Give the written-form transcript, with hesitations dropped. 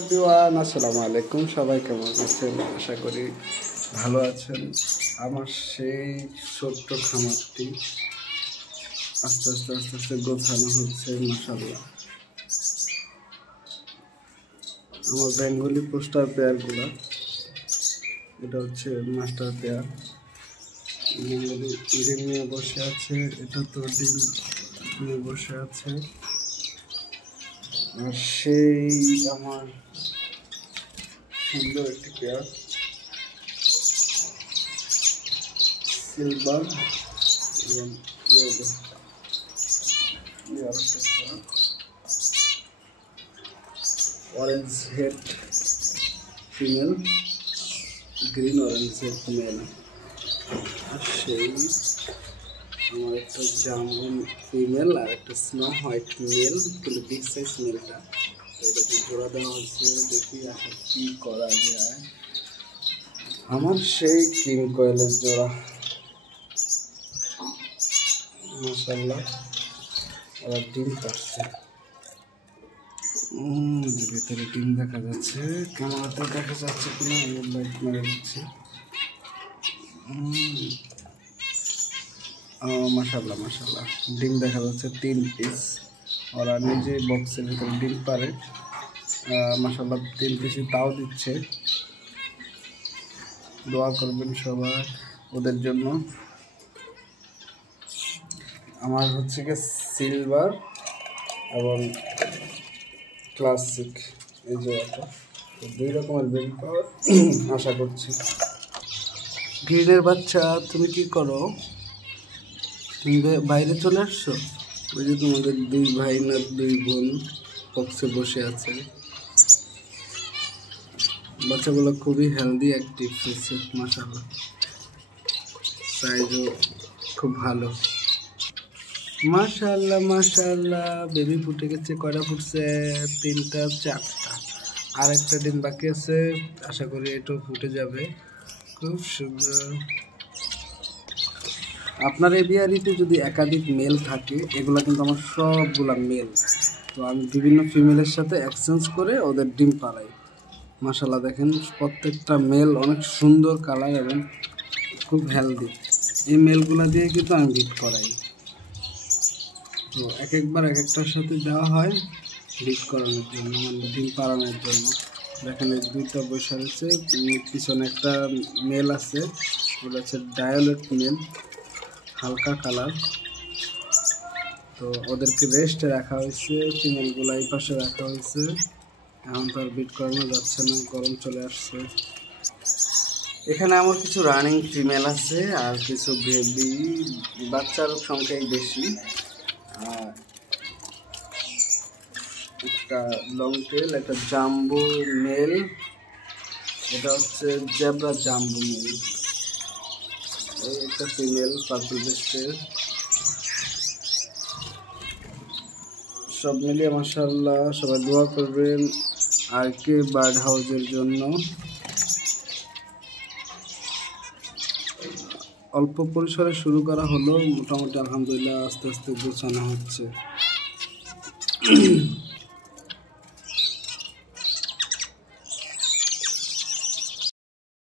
Everyone, আসসালামু আলাইকুম। সবাই কেমন আছেন? আশা করি ভালো আছেন। আমার সেই ছোট্ট খামারটি আস্তে আস্তে আস্তে আস্তে গোছানো হচ্ছে। মাশাআল্লাহ, আমার বেঙ্গলি পোস্টার পেয়ারগুলো, এটা হচ্ছে মাস্টার পেয়ার। বেঙ্গলি ডিম নিয়ে বসে আছে, এটা তো ডিম নিয়ে বসে আছে। আর সেই আমার সুন্দর একটি পেয়ার সিলভার এবং orange head female, green orange head male. আর সেই আমার একটা জামুন ফিমেল আর একটা স্নো হোয়াইট মেল, কিন্তু বিগ সাইজ মেলটা। এটাকে জোড়া দেওয়া হচ্ছে, দেখি এখন কি করা যায়। আমার সেই কিং কয়েলের জোড়া, মাশাআল্লাহ, ওরা ডিম পাচ্ছে। ভিতরে ডিম দেখা যাচ্ছে, ক্যামেরাতে দেখা যাচ্ছে কিনা আমি লাইট মেরে দিচ্ছি। মাশাআল্লাহ মাশাআল্লাহ, ডিম দেখা যাচ্ছে 3 পিস। ওরা নিজে বক্সের ভিতরে ডিম পারে। মাশাআল্লাহ 3 পিসই তাও দিচ্ছে। দোয়া করবেন সবাই ওদের জন্য। আমার হচ্ছে কি সিলভার এবং ক্লাসিক, এই জোড়াটা 2 রকমের বেবি পাওয়ার আশা করছি। গ্রিনের বাচ্চা, তুমি কি করো? তুমি বাইরে চলে আসছো? ওই যে তোমাদের 2 ভাই না 2 বোন বক্সে বসে আছে। বাচ্চাগুলো খুবই হেলদি অ্যাক্টিভ হয়েছে, মাশাআল্লাহ। সাইজও খুব ভালো, মাশাআল্লাহ মাশাআল্লাহ। বেবি ফুটে গেছে। কয়টা ফুটছে? 3টা 4টা। আর একটা ডিম বাকি আছে, আশা করি এটাও ফুটে যাবে। খুব সুন্দর। আপনার এভিয়ারিতে যদি একাধিক মেল থাকে, এগুলা কিন্তু আমার সবগুলা মেল, তো আমি বিভিন্ন ফিমেলের সাথে এক্সচেঞ্জ করে ওদের ডিম পাড়াই। মাশাআল্লাহ, দেখেন প্রত্যেকটা মেল অনেক সুন্দর কালার এবং খুব হেলদি। এই মেলগুলা দিয়ে কিন্তু আমি বিট করাই। তো একবার এক একটার সাথে দেওয়া হয় বিট করানোর জন্য, মানে ডিম পাড়ানোর জন্য। দেখেন এই 2টা বসে রয়েছে, পিছনে একটা মেল আছে, ওটা হচ্ছে ডায়োলেট মেল, হালকা কালার। তো ওদেরকে রেস্টে রাখা হয়েছে, ফিমেলগুলো এই পাশে রাখা হয়েছে। এখন তো আর বিট করানো যাচ্ছে না, গরম চলে আসছে। এখানে আমার কিছু রানিং ফিমেল আছে আর কিছু বেবি। বাচ্চার সংখ্যাই বেশি। একটা লং টেল, একটা জাম্বো মেল, এটা হচ্ছে জেব্রা জাম্বো মেল। এই একটা ফিমেল পার্পল বেস্টের। সব মিলিয়ে মাশাআল্লাহ, সবাই দোয়া করবেন আর কে বার্ড হাউসের জন্য। অল্প পরিসরে শুরু করা হলো, মোটামুটি আলহামদুলিল্লাহ আস্তে আস্তে গোছানো হচ্ছে।